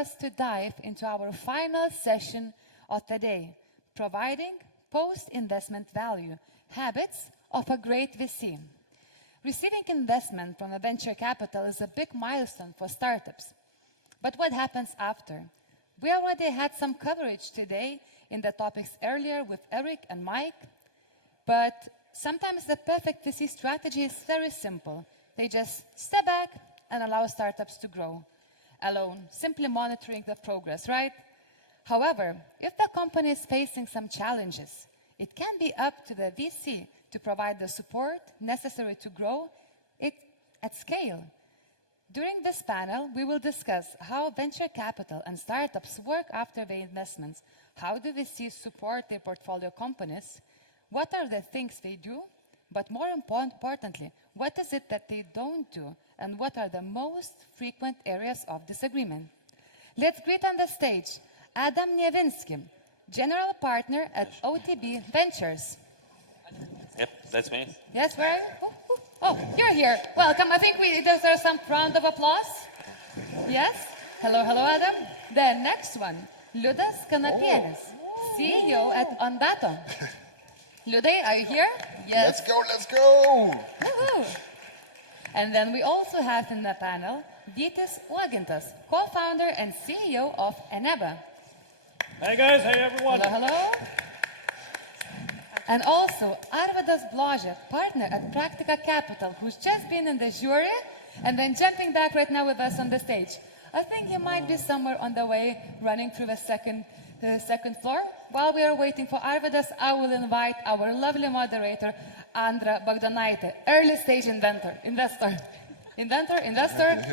us to dive into our final session of the day, providing post-investment value, habits of a great VC. Receiving investment from a venture capital is a big milestone for startups. But what happens after? We already had some coverage today in the topics earlier with Eric and Mike, but sometimes the perfect VC strategy is very simple. They just step back and allow startups to grow alone, simply monitoring the progress, right? However, if the company is facing some challenges, it can be up to the VC to provide the support necessary to grow it at scale. During this panel, we will discuss how venture capital and startups work after their investments. How do VCs support their portfolio companies? What are the things they do? But more importantly, what is it that they don't do? And what are the most frequent areas of disagreement? Let's greet on the stage Adam Niewinski, General Partner at OTB Ventures. Yep, that's me. Yes, where are you? Oh, you're here. Welcome. I think we deserve some round of applause. Yes? Hello, hello, Adam. The next one, Liudas Kanapienis, CEO at Ondato. Liudas, are you here? Yes. Let's go, let's go! Woohoo! And then we also have in the panel Vytis Uogintas, co-founder and CEO of Eneba. Hey guys, hey everyone. Hello, hello. And also Arvydas Bložė, partner at Practica Capital, who's just been in the jury and then jumping back right now with us on the stage. I think he might be somewhere on the way, running through the second floor. While we are waiting for Arvydas, I will invite our lovely moderator, Andra Bagdonaitė, early stage investor,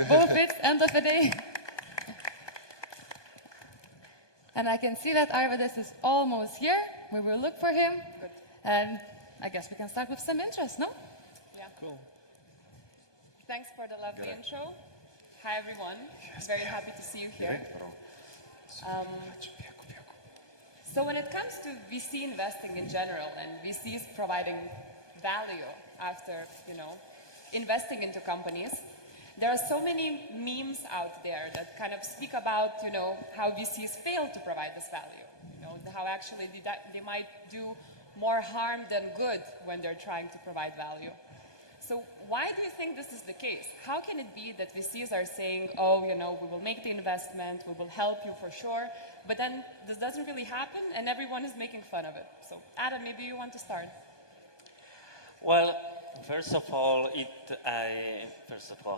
both it's end of the day. And I can see that Arvydas is almost here. We will look for him. Good. And I guess we can start with some interest, no? Yeah. Cool. Thanks for the lovely intro. Hi everyone. Very happy to see you here. So when it comes to VC investing in general and VCs providing value after, investing into companies, there are so many memes out there that kind of speak about, how VCs fail to provide this value. How actually they might do more harm than good when they're trying to provide value. So why do you think this is the case? How can it be that VCs are saying, oh, we will make the investment, we will help you for sure, but then this doesn't really happen and everyone is making fun of it? So Adam, maybe you want to start. Well, first of all,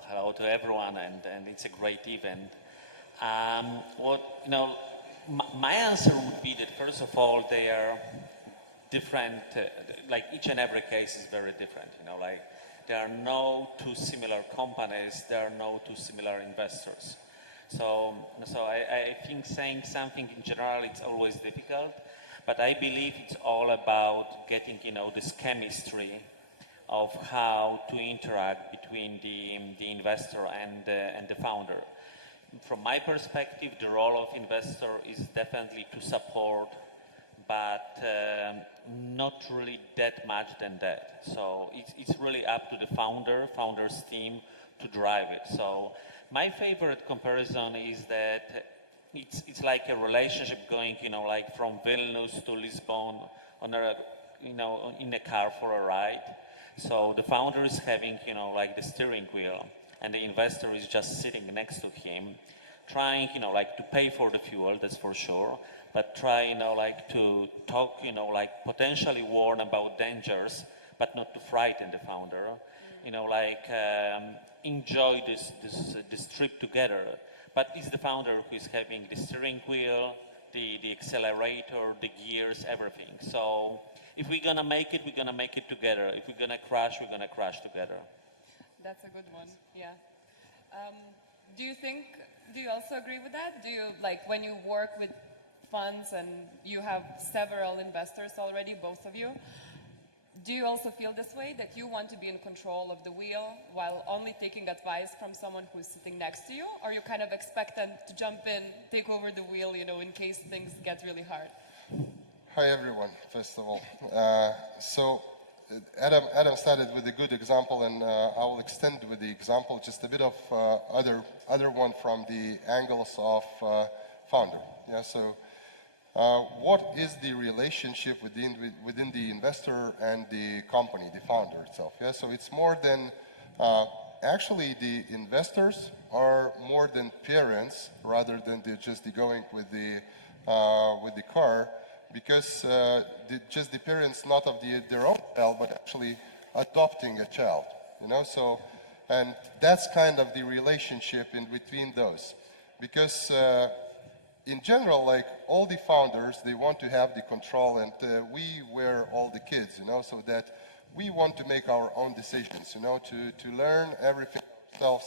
hello to everyone, and it's a great event. My answer would be that first of all, they are different. Like each and every case is very different. Like there are no two similar companies. There are no two similar investors. So I think saying something in general, it's always difficult. But I believe it's all about getting, this chemistry of how to interact between the investor and the founder. From my perspective, the role of investor is definitely to support, but not really that much than that. So it's really up to the founder's team to drive it. So my favorite comparison is that it's like a relationship going, like from Vilnius to Lisbon on a, in a car for a ride. So the founder is having, like the steering wheel, and the investor is just sitting next to him, trying, like to pay for the fuel, that's for sure, but try, like to talk, like potentially warn about dangers, but not to frighten the founder, enjoy this trip together. But it's the founder who is having the steering wheel, the accelerator, the gears, everything. So if we're gonna make it, we're gonna make it together. If we're gonna crash, we're gonna crash together. That's a good one, yeah. Do you also agree with that? Do you, like, when you work with funds and you have several investors already, both of you, do you also feel this way, that you want to be in control of the wheel while only taking advice from someone who's sitting next to you? Or you kind of expect them to jump in, take over the wheel, in case things get really hard? Hi everyone, first of all. So Adam started with a good example, and I will extend with the example just a bit of other one from the angles of founder. Yeah, so what is the relationship within the investor and the company, the founder itself? Yeah, so it's more than actually the investors are more than parents rather than just going with the car, because just the parents not of their own child, but actually adopting a child, you know. So, and that's kind of the relationship in between those, because in general, like all the founders, they want to have the control, and we were all the kids, you know, so that we want to make our own decisions, you know, to learn everything ourselves.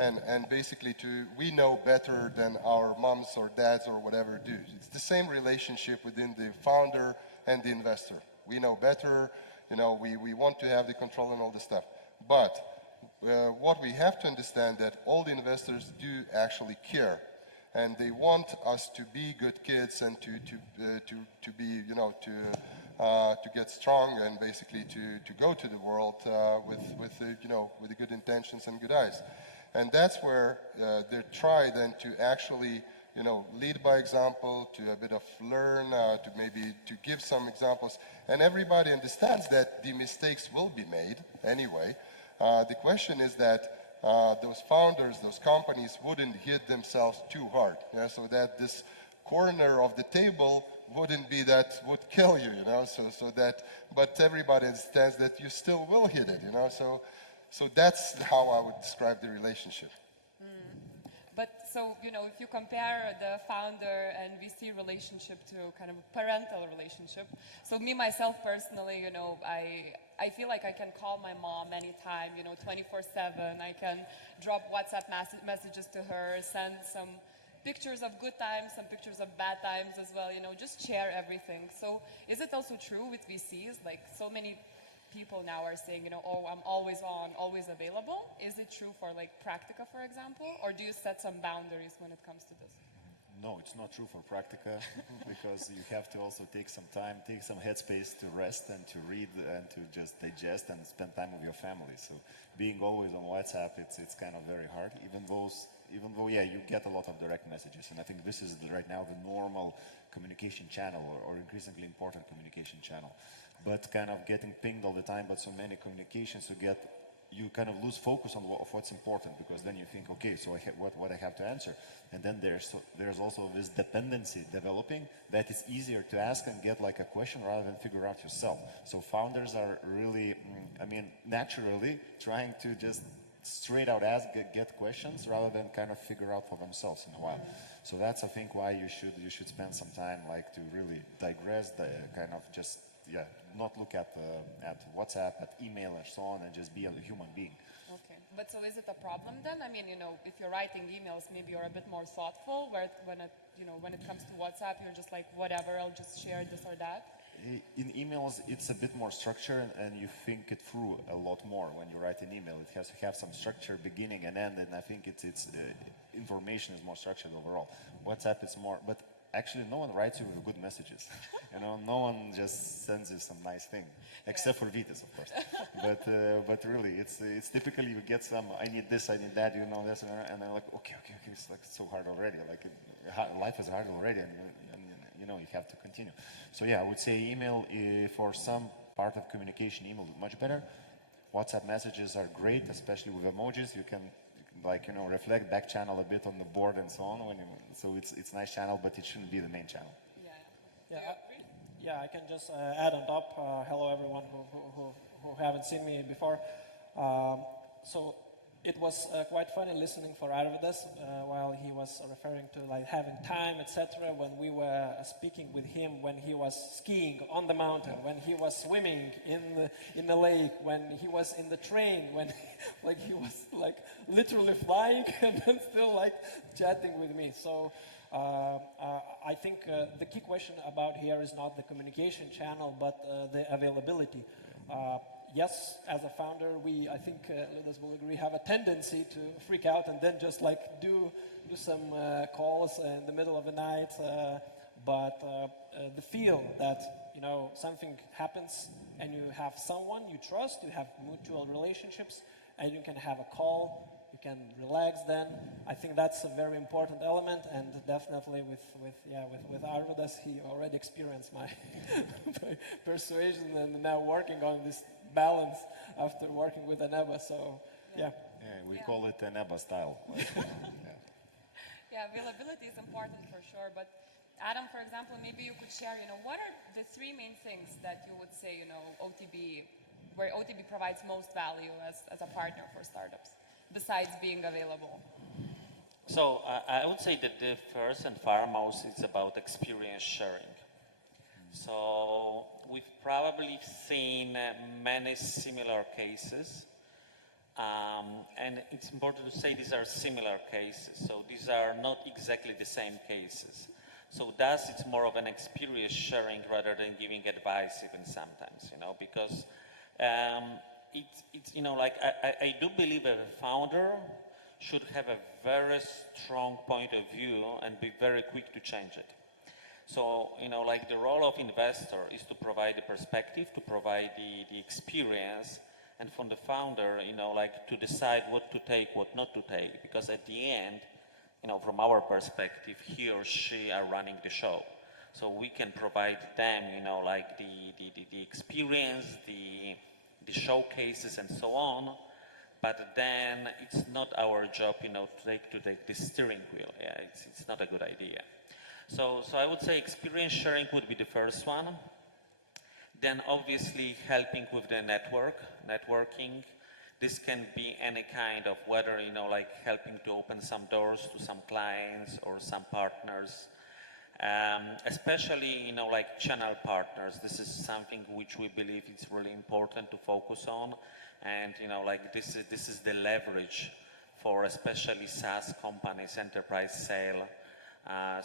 And basically we know better than our moms or dads or whatever do. It's the same relationship within the founder and the investor. We know better, you know, we want to have the control and all this stuff. But what we have to understand that all the investors do actually care. And they want us to be good kids and to be, you know, to get strong and basically to go to the world with you know, with the good intentions and good eyes. And that's where they try then to actually, you know, lead by example, to a bit of learn, to maybe to give some examples. And everybody understands that the mistakes will be made anyway. The question is that those founders, those companies wouldn't hit themselves too hard. Yeah? So that this corner of the table wouldn't be that would kill you, you know, so that, but everybody understands that you still will hit it, you know, so that's how I would describe the relationship. But so, you know, if you compare the founder and VC relationship to kind of a parental relationship, so me, myself personally, you know, I feel like I can call my mom anytime, you know, 24/7. I can drop WhatsApp messages to her, send some pictures of good times, some pictures of bad times as well, you know, just share everything. So is it also true with VCs? Like so many people now are saying, you know, oh, I'm always on, always available. Is it true for like Practica, for example? Or do you set some boundaries when it comes to this? No, it's not true for Practica because you have to also take some time, take some headspace to rest and to read and to just digest and spend time with your family. So being always on WhatsApp, it's kind of very hard, even though, yeah, you get a lot of direct messages. And I think this is right now the normal communication channel or increasingly important communication channel. But kind of getting pinged all the time, but so many communications, you kind of lose focus on what's important, because then you think, okay, so what I have to answer. And then there's also this dependency developing that is easier to ask and get like a question rather than figure out yourself. So founders are really, naturally trying to just straight out ask, get questions rather than kind of figure out for themselves in a while. So that's, I think, why you should spend some time like to really digress, kind of just, yeah, not look at WhatsApp, at email and so on, and just be a human being. Okay, but so is it a problem then? I mean, you know, if you're writing emails, maybe you're a bit more thoughtful, when it comes to WhatsApp, you're just like, whatever, I'll just share this or that. In emails, it's a bit more structure, and you think it through a lot more when you write an email. It has to have some structure, beginning and end, and I think it's information is more structured overall. WhatsApp is more, but actually no one writes you with good messages. You know, no one just sends you some nice thing, except for Vytis, of course. But really, it's typically you get some, I need this, I need that, you know, this, and I'm like, okay, it's like so hard already. Like life is hard already, and you know, you have to continue. So yeah, I would say email for some part of communication, email is much better. WhatsApp messages are great, especially with emojis. You can like, you know, reflect back channel a bit on the board and so on. So it's nice channel, but it shouldn't be the main channel. Yeah, I can just add on top. Hello everyone who haven't seen me before. So it was quite funny listening for Arvydas while he was referring to like having time, etc. When we were speaking with him, when he was skiing on the mountain, when he was swimming in the lake, when he was in the train, when like he was like literally flying and then still like chatting with me. So I think the key question about here is not the communication channel, but the availability. Yes, as a founder, I think Liudas will agree, have a tendency to freak out and then just like do some calls in the middle of the night. But the feel that, you know, something happens and you have someone you trust, you have mutual relationships, and you can have a call, you can relax then. I think that's a very important element, and definitely with Arvydas, he already experienced my, my persuasion and now working on this balance after working with Eneba, so yeah. Yeah, we call it Eneba style. Yeah, availability is important for sure, but Adam, for example, maybe you could share, what are the three main things that you would say, OTB, where OTB provides most value as a partner for startups, besides being available? So I would say that the first and foremost is about experience sharing. So we've probably seen many similar cases. And it's important to say these are similar cases, so these are not exactly the same cases. So thus it's more of an experience sharing rather than giving advice even sometimes, because it's like I do believe that a founder should have a very strong point of view and be very quick to change it. So, like the role of investor is to provide the perspective, to provide the experience, and from the founder, like to decide what to take, what not to take, because at the end, from our perspective, he or she are running the show. So we can provide them, like the experience, the showcases and so on, but then it's not our job, to take the steering wheel. Yeah, it's not a good idea. So I would say experience sharing would be the first one. Then obviously helping with the networking. This can be any kind of, whether, like helping to open some doors to some clients or some partners. Especially, like channel partners. This is something which we believe is really important to focus on. And, like this is the leverage for especially SaaS companies, enterprise sale.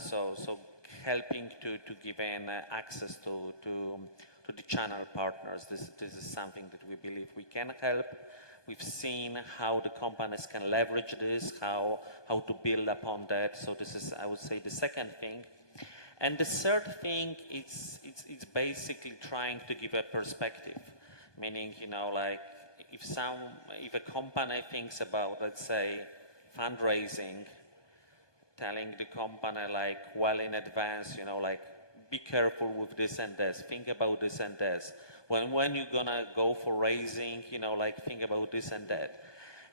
So helping to give in access to the channel partners. This is something that we believe we can help. We've seen how the companies can leverage this, how to build upon that. So this is, I would say, the second thing. And the third thing, it's basically trying to give a perspective. Meaning, like if a company thinks about, let's say, fundraising, telling the company like well in advance, like be careful with this and this, think about this and this. When you're gonna go for raising, like think about this and that.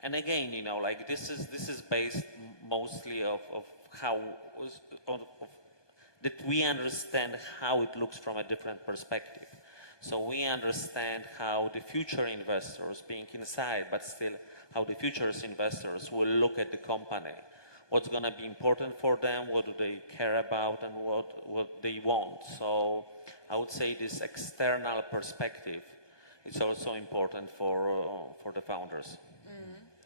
And again, like this is based mostly of how that we understand how it looks from a different perspective. So we understand how the future investors, being inside, but still how the future investors will look at the company. What's going to be important for them, what do they care about, and what they want. So I would say this external perspective is also important for the founders.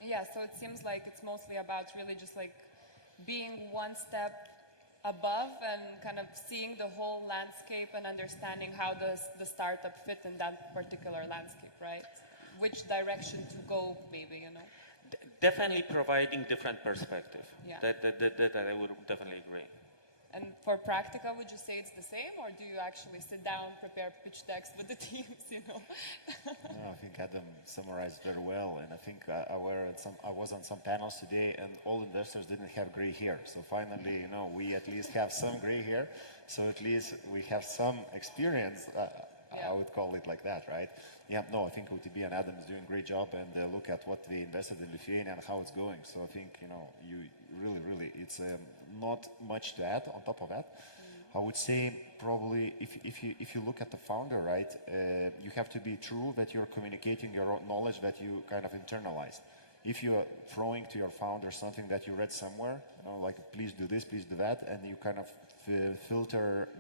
Yeah, so it seems like it's mostly about really just like being one step above and kind of seeing the whole landscape and understanding how does the startup fit in that particular landscape, right? Which direction to go, maybe, Definitely providing different perspective. Yeah. That I would definitely agree. And for Practica, would you say it's the same, or do you actually sit down, prepare pitch decks with the teams, No, I think Adam summarized very well, and I think I was on some panels today, and all investors didn't have gray hair. So finally, we at least have some gray hair, so at least we have some experience. I would call it like that, right? Yeah, no, I think OTB and Adam is doing a great job, and look at what they invested in Lithuania and how it's going. So I think, you really, it's not much to add on top of that. I would say probably if you look at the founder, right, you have to be true that you're communicating your own knowledge that you kind of internalized. If you are throwing to your founder something that you read somewhere, like please do this, please do that, and you kind of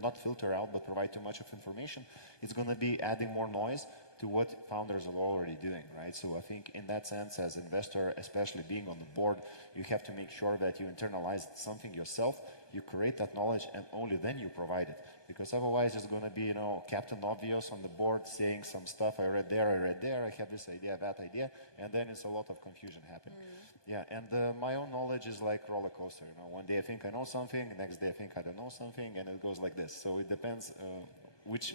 not filter out, but provide too much of information, it's going to be adding more noise to what founders are already doing, right? So I think in that sense, as investor, especially being on the board, you have to make sure that you internalize something yourself, you create that knowledge, and only then you provide it. Because otherwise it's going to be, Captain Obvious on the board saying some stuff, I read there, I have this idea, that idea, and then it's a lot of confusion happening. Yeah, and my own knowledge is like roller coaster. One day I think I know something, the next day I think I don't know something, and it goes like this. So it depends which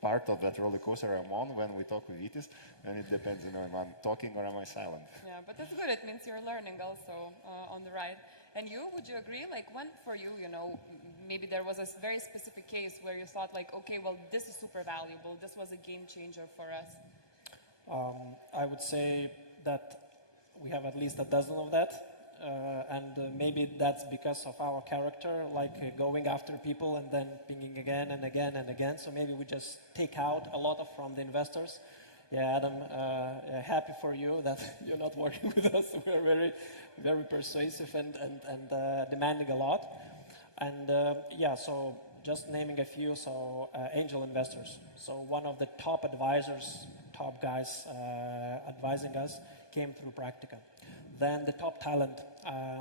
part of that roller coaster I'm on when we talk with Vytis, and it depends, you know, am I talking or am I silent? Yeah, but that's good. It means you're learning also on the ride. And you, would you agree? Like, when for you, you know, maybe there was a very specific case where you thought like, okay, well, this is super valuable. This was a game changer for us. I would say that we have at least a dozen of that. And maybe that's because of our character, like going after people and then pinging again and again and again. So maybe we just take out a lot of from the investors. Yeah, Adam, happy for you that you're not working with us. We're very, very persuasive and demanding a lot. And yeah, so just naming a few, so angel investors. So one of the top advisors, top guys advising us came through Practica. Then the top talent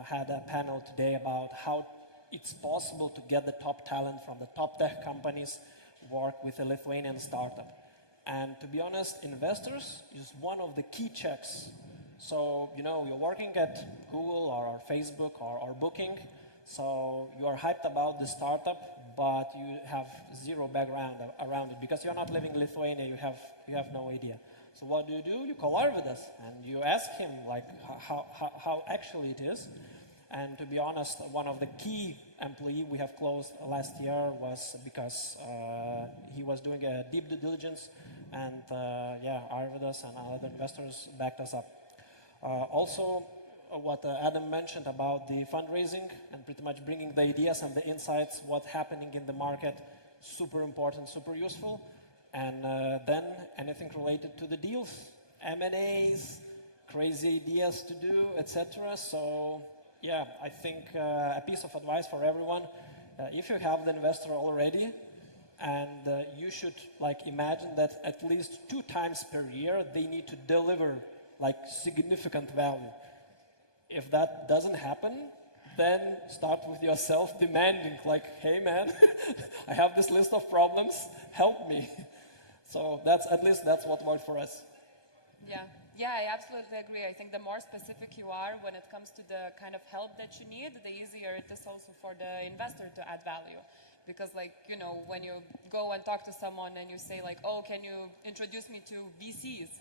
had a panel today about how it's possible to get the top talent from the top tech companies work with a Lithuanian startup. And to be honest, investors is one of the key checks. So, you know, you're working at Google or Facebook or Booking, so you are hyped about the startup, but you have zero background around it because you're not living in Lithuania, you have no idea. So what do? You call Arvydas and you ask him like how actually it is. And to be honest, one of the key employee we have closed last year was because he was doing a deep due diligence, and yeah, Arvydas and other investors backed us up. Also, what Adam mentioned about the fundraising and pretty much bringing the ideas and the insights, what's happening in the market, super important, super useful. And then anything related to the deals, M&As, crazy ideas to do, etc. So yeah, I think a piece of advice for everyone, if you have the investor already, and you should like imagine that at least 2 times per year they need to deliver like significant value. If that doesn't happen, then start with yourself demanding like, hey man, I have this list of problems, help me. So that's what worked for us. Yeah, I absolutely agree. I think the more specific you are when it comes to the kind of help that you need, the easier it is also for the investor to add value. Because like, you know, when you go and talk to someone and you say like, oh, can you introduce me to VCs?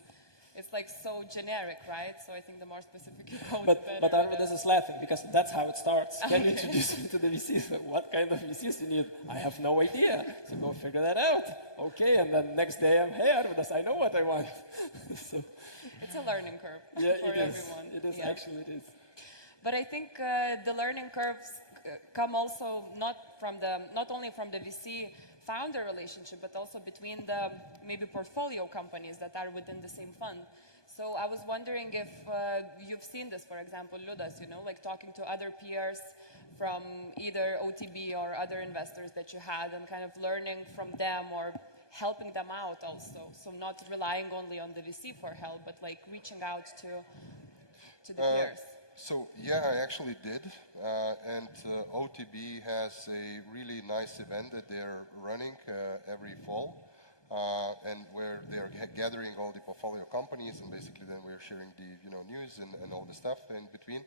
It's like so generic, right? So I think the more specific you go, the better. But Arvydas is laughing because that's how it starts. Can you introduce me to the VCs? What kind of VCs you need? I have no idea. So go figure that out. Okay, and then next day I'm, hey Arvydas, I know what I want. So, it's a learning curve yeah, for it is. everyone. It is, Yeah. actually it is. But I think the learning curves come also not only from the VC founder relationship, but also between the maybe portfolio companies that are within the same fund. So I was wondering if you've seen this, for example, Liudas, you know, like talking to other peers from either OTB or other investors that you had and kind of learning from them or helping them out also. So not relying only on the VC for help, but like reaching out to the peers. So yeah, I actually did, and OTB has a really nice event that they're running every fall, and where they're gathering all the portfolio companies, and basically then we're sharing the news and all the stuff in between.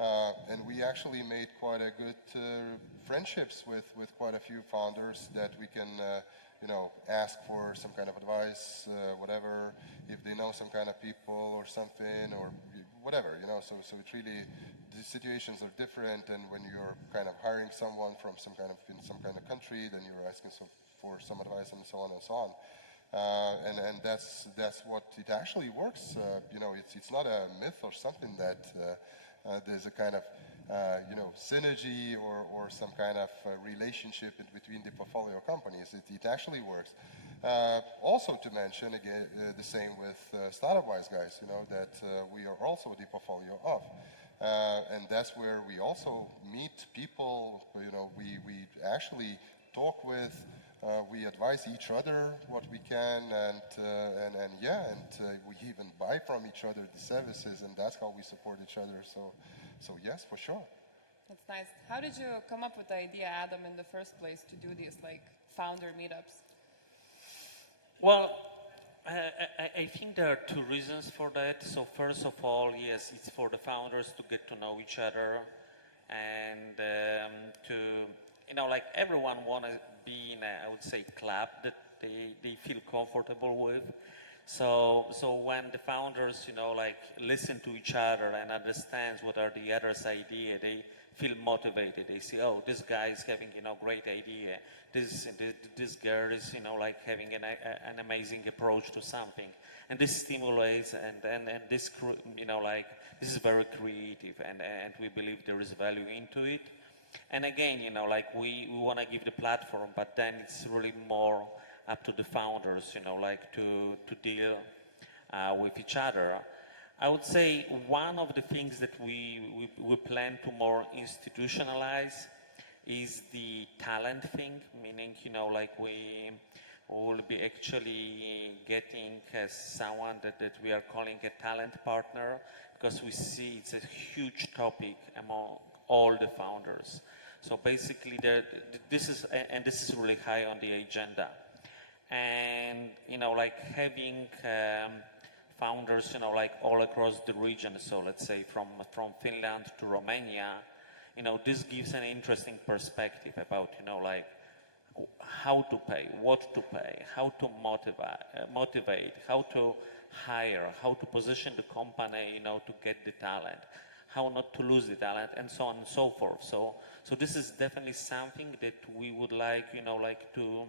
And we actually made quite a good friendships with quite a few founders that we can ask for some kind of advice, whatever, if they know some kind of people or something or whatever, so it really, the situations are different, and when you're kind of hiring someone from some kind of country, then you're asking for some advice and so on and so on. And that's what it actually works. It's not a myth or something that there's a kind of synergy or some kind of relationship in between the portfolio companies. It actually works. Also to mention again, the same with StartupWise guys, that we are also the portfolio of. And that's where we also meet people, we actually talk with, we advise each other what we can, and we even buy from each other the services, and that's how we support each other. So yes, for sure. That's nice. How did you come up with the idea, Adam, in the first place to do these like founder meetups? Well, I think there are 2 reasons for that. So first of all, yes, it's for the founders to get to know each other, and to, like everyone want to be in a, I would say, club that they feel comfortable with. So when the founders, like listen to each other and understands what are the other's idea, they feel motivated. They see, oh, this guy is having, great idea. This girl is, like having an amazing approach to something, and this stimulates, and this, like this is very creative, and we believe there is value into it. And again, like we want to give the platform, but then it's really more up to the founders, like to deal with each other. I would say one of the things that we plan to more institutionalize is the talent thing, meaning, like we will be actually getting someone that we are calling a talent partner, because we see it's a huge topic among all the founders. So basically, this is really high on the agenda. And, like having founders, like all across the region, so let's say from Finland to Romania, this gives an interesting perspective about, like how to pay, what to pay, how to motivate, how to hire, how to position the company, to get the talent, how not to lose the talent, and so on and so forth. So this is definitely something that we would like, like to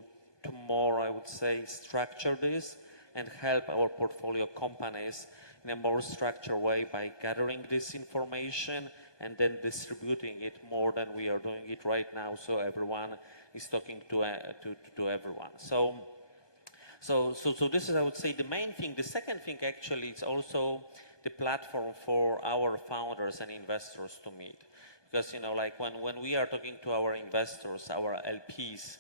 more, I would say, structure this and help our portfolio companies in a more structured way by gathering this information and then distributing it more than we are doing it right now, so everyone is talking to everyone. So this is, I would say, the main thing. The second thing, actually, is also the platform for our founders and investors to meet. Because, like when we are talking to our investors, our LPs,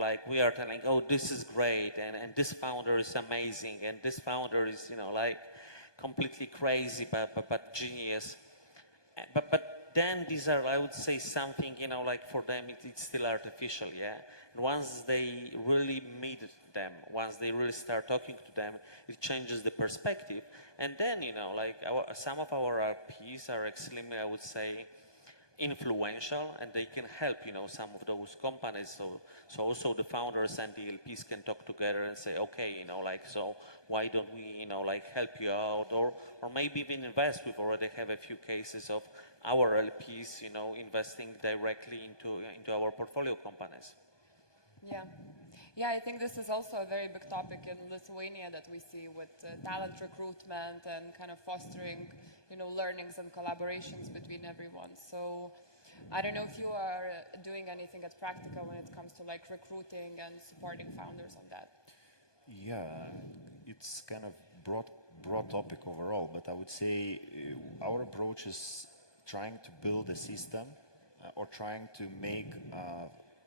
like we are telling, oh, this is great, and this founder is amazing, and this founder is, like completely crazy, but genius. But then these are, I would say, something, like for them it's still artificial, yeah? And once they really meet them, once they really start talking to them, it changes the perspective. And then, like some of our LPs are extremely, I would say, influential, and they can help, some of those companies. So also the founders and the LPs can talk together and say, okay, like, so why don't we, like help you out, or maybe even invest. We've already have a few cases of our LPs, investing directly into our portfolio companies. Yeah, I think this is also a very big topic in Lithuania that we see with talent recruitment and kind of fostering, learnings and collaborations between everyone. So I don't know if you are doing anything at Practica when it comes to like recruiting and supporting founders on that. Yeah, it's kind of broad topic overall, but I would say our approach is trying to build a system or trying to make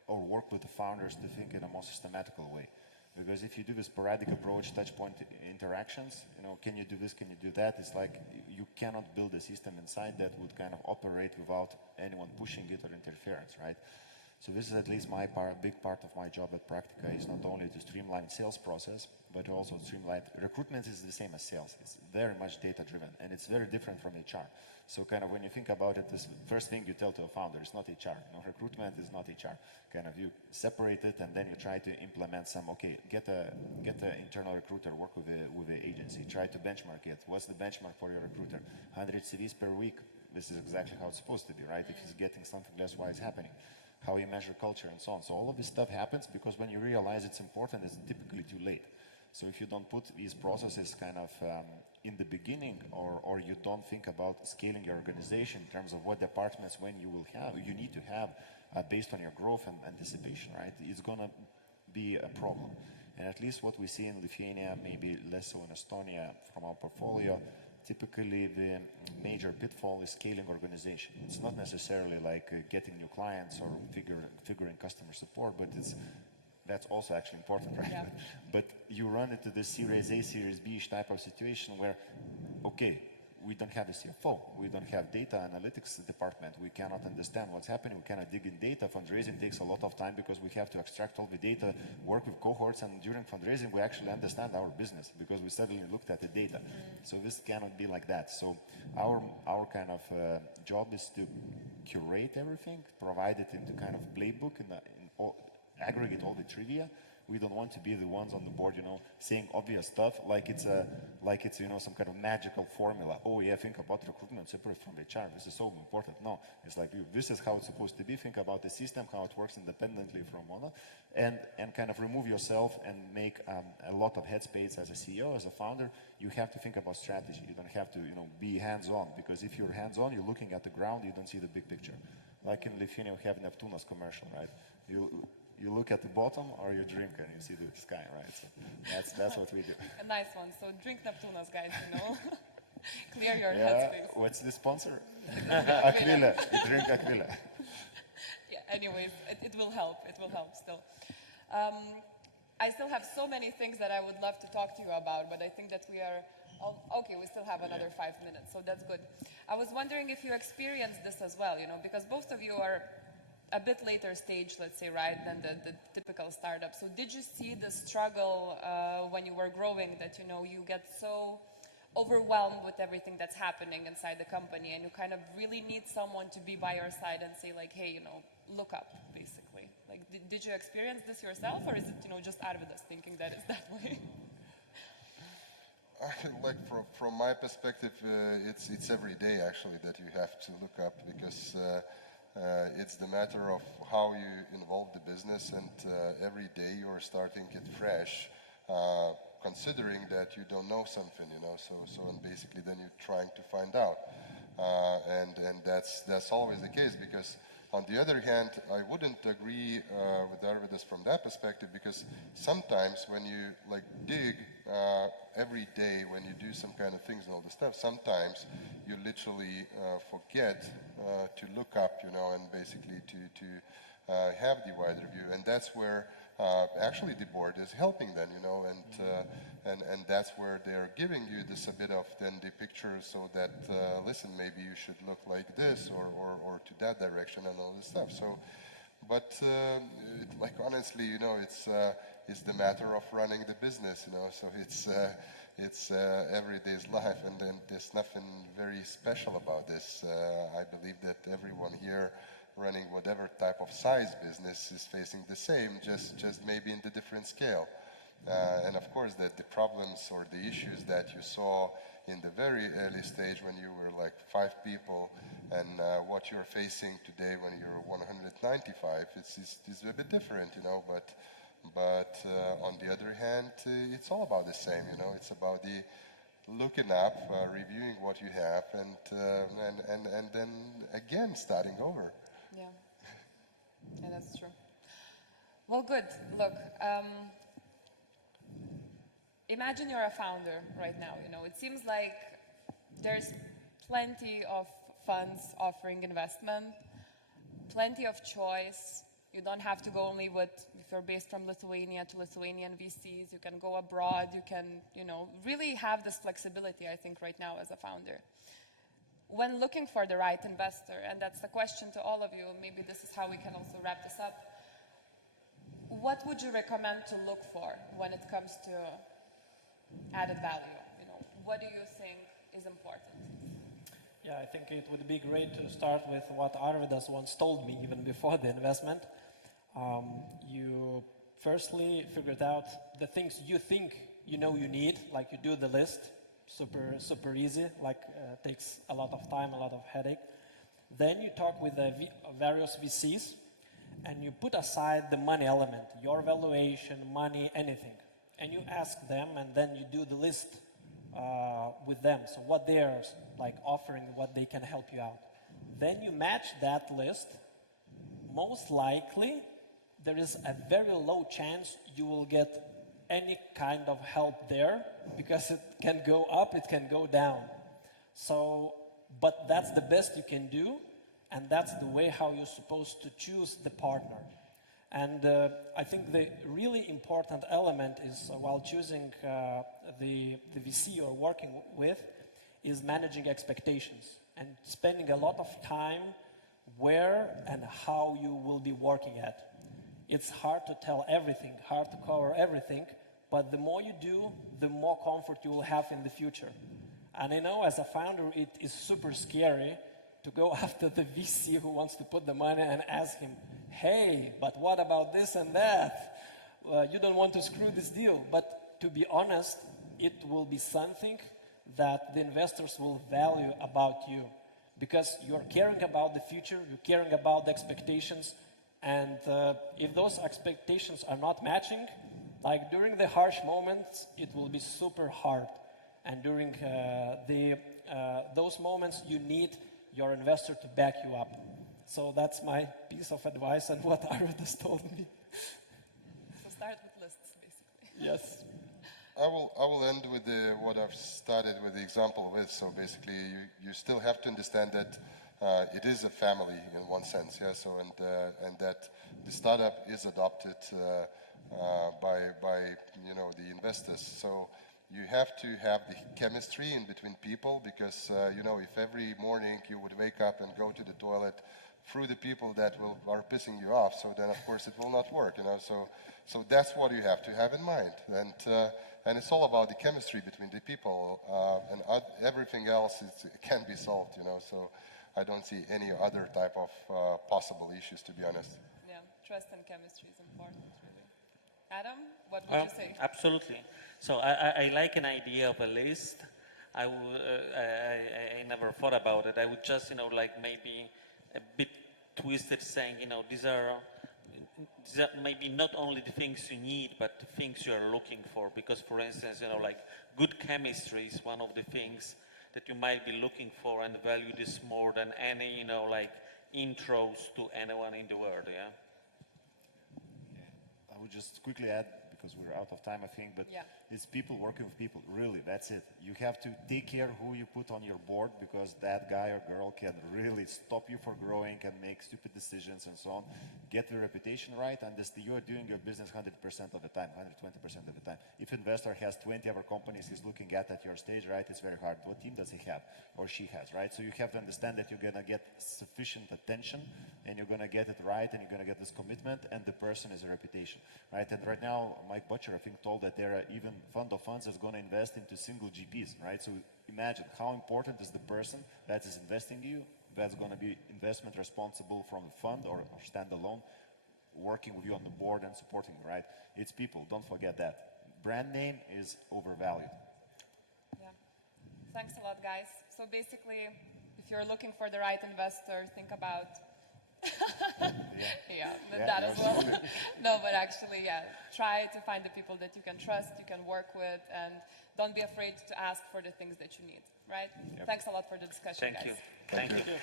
or work with the founders to think in a more systematical way. Because if you do a sporadic approach, touch point interactions, can you do this, can you do that? It's like you cannot build a system inside that would kind of operate without anyone pushing it or interference, right? So this is at least my big part of my job at Practica, is not only to streamline sales process, but also streamline recruitment. Is the same as sales. It's very much data driven, and it's very different from HR. So kind of when you think about it, this first thing you tell to a founder is not HR. Recruitment is not HR. Kind of you separate it, and then you try to implement some. Okay, get an internal recruiter, work with the agency. Try to benchmark it. What's the benchmark for your recruiter? 100 CVs per week. This is exactly how it's supposed to be, right? If he's getting something less, why is happening? How you measure culture and so on. So all of this stuff happens because when you realize it's important, it's typically too late. So if you don't put these processes kind of in the beginning, or you don't think about scaling your organization in terms of what departments you need to have based on your growth and anticipation, right? It's gonna be a problem. And at least what we see in Lithuania, maybe less so in Estonia from our portfolio, typically the major pitfall is scaling organization. It's not necessarily like getting new clients or figuring customer support, but that's also actually important, right? Yeah. But you run into this Series A, Series B type of situation where, okay, we don't have a CFO, we don't have data analytics department, we cannot understand what's happening, we cannot dig in data. Fundraising takes a lot of time because we have to extract all the data, work with cohorts, and during fundraising we actually understand our business because we suddenly looked at the data. So this cannot be like that. So our kind of job is to curate everything, provide it into kind of playbook, aggregate all the trivia, We don't want to be the ones on the board, saying obvious stuff like it's some kind of magical formula. Oh yeah, think about recruitment separate from HR. This is so important. No, it's like this is how it's supposed to be. Think about the system, how it works independently from one, and kind of remove yourself and make a lot of headspace as a CEO, as a founder. You have to think about strategy. You don't have to, be hands-on, because if you're hands-on, you're looking at the ground, you don't see the big picture. Like in Lithuania, we have Neptūnas commercial, right? You look at the bottom or you drink and you see the sky, right? So that's what we do. A nice one. So drink Neptūnas, guys, Clear your headspace. What's the sponsor? Aquila. You drink Aquila. Yeah, anyways, it will help. It will help still. I still have so many things that I would love to talk to you about, but I think that we are... okay, we still have another 5 minutes, so that's good. I was wondering if you experienced this as well, because both of you are a bit later stage, let's say, right, than the typical startup. So did you see the struggle when you were growing that, you get so overwhelmed with everything that's happening inside the company and you kind of really need someone to be by your side and say like, hey, look up, basically. Like, did you experience this yourself, or is it, just Arvydas thinking that it's that way? Like from my perspective, it's every day actually that you have to look up, because it's the matter of how you involve the business, and every day you're starting it fresh, considering that you don't know something, so and basically then you're trying to find out, and that's always the case, because on the other hand, I wouldn't agree with Arvydas from that perspective, because sometimes when you dig every day, when you do some kind of things and all this stuff, sometimes you literally forget to look up, and basically to have the wider view, and that's where actually the board is helping them, and that's where they're giving you this a bit of then the picture, so that listen, maybe you should look like this or to that direction and all this stuff. So, but honestly, it's the matter of running the business, so it's everyday's life, and then there's nothing very special about this. I believe that everyone here running whatever type of size business is facing the same, just maybe in the different scale. And of course that the problems or the issues that you saw in the very early stage when you were like 5 people, and what you're facing today when you're 195, it's a bit different, but on the other hand, it's all about the same, it's about the looking up, reviewing what you have, and then again starting over. Yeah, that's true. Well, good. Look, imagine you're a founder right now. It seems like there's plenty of funds offering investment, plenty of choice. You don't have to go only if you're based from Lithuania, to Lithuanian VCs. You can go abroad. You can, really have this flexibility, I think, right now as a founder. When looking for the right investor, and that's the question to all of you, maybe this is how we can also wrap this up, what would you recommend to look for when it comes to added value? What do you think is important? Yeah, I think it would be great to start with what Arvydas once told me even before the investment. You firstly figured out the things you think you need, like you do the list, super easy, takes a lot of time, a lot of headache. Then you talk with the various VCs, and you put aside the money element, your valuation, money, anything. And you ask them, and then you do the list with them. So what they are offering, what they can help you out. Then you match that list. Most likely, there is a very low chance you will get any kind of help there, because it can go up, it can go down. So, but that's the best you can do, and that's the way how you're supposed to choose the partner. And I think the really important element is, while choosing the VC you're working with, is managing expectations and spending a lot of time where and how you will be working at. It's hard to tell everything, hard to cover everything, but the more you do, the more comfort you will have in the future. And I know as a founder, it is super scary to go after the VC who wants to put the money and ask him, hey, but what about this and that? you don't want to screw this deal. But to be honest, it will be something that the investors will value about you, because you're caring about the future, you're caring about the expectations, and if those expectations are not matching, like during the harsh moments, it will be super hard. And during those moments, you need your investor to back you up. So that's my piece of advice and what Arvydas told me. So start with lists, basically. Yes. I will end with what I've started with the example with. So basically, you still have to understand that it is a family in one sense, yeah. So and that the startup is adopted by the investors. So you have to have the chemistry in between people, because if every morning you would wake up and go to the toilet through the people that are pissing you off, so then of course it will not work, So that's what you have to have in mind, and it's all about the chemistry between the people, and everything else can be solved, So I don't see any other type of possible issues, to be honest. Yeah, trust and chemistry is important, really. Adam, what would you say? Absolutely. So I like an idea of a list. I never thought about it. I would just, maybe a bit twisted, saying, these are maybe not only the things you need, but the things you are looking for. Because, for instance, good chemistry is one of the things that you might be looking for, and value this more than any, intros to anyone in the world, yeah? I would just quickly add, because we're out of time, I think, but Yeah. it's people working with people, really, that's it. You have to take care who you put on your board, because that guy or girl can really stop you from growing, can make stupid decisions and so on. Get your reputation right, and you are doing your business 100% of the time, 120% of the time. If investor has 20 other companies he's looking at your stage, right, it's very hard. What team does he have or she has, right? So you have to understand that you're going to get sufficient attention, and you're going to get it right, and you're going to get this commitment, and the person is a reputation, right? And right now, Mike Butcher, I think, told that there are even fund of funds that's going to invest into single GPs, right? So imagine how important is the person that is investing you, that's going to be investment responsible from the fund or standalone, working with you on the board and supporting you, right? It's people, don't forget that. Brand name is overvalued. Yeah. Thanks a lot, guys. So basically, if you're looking for the right investor, think about that as well. No, but actually, try to find the people that you can trust, you can work with, and don't be afraid to ask for the things that you need, right? Yep. Thanks a lot for the discussion, Thank guys. you. Thank you. Thank you.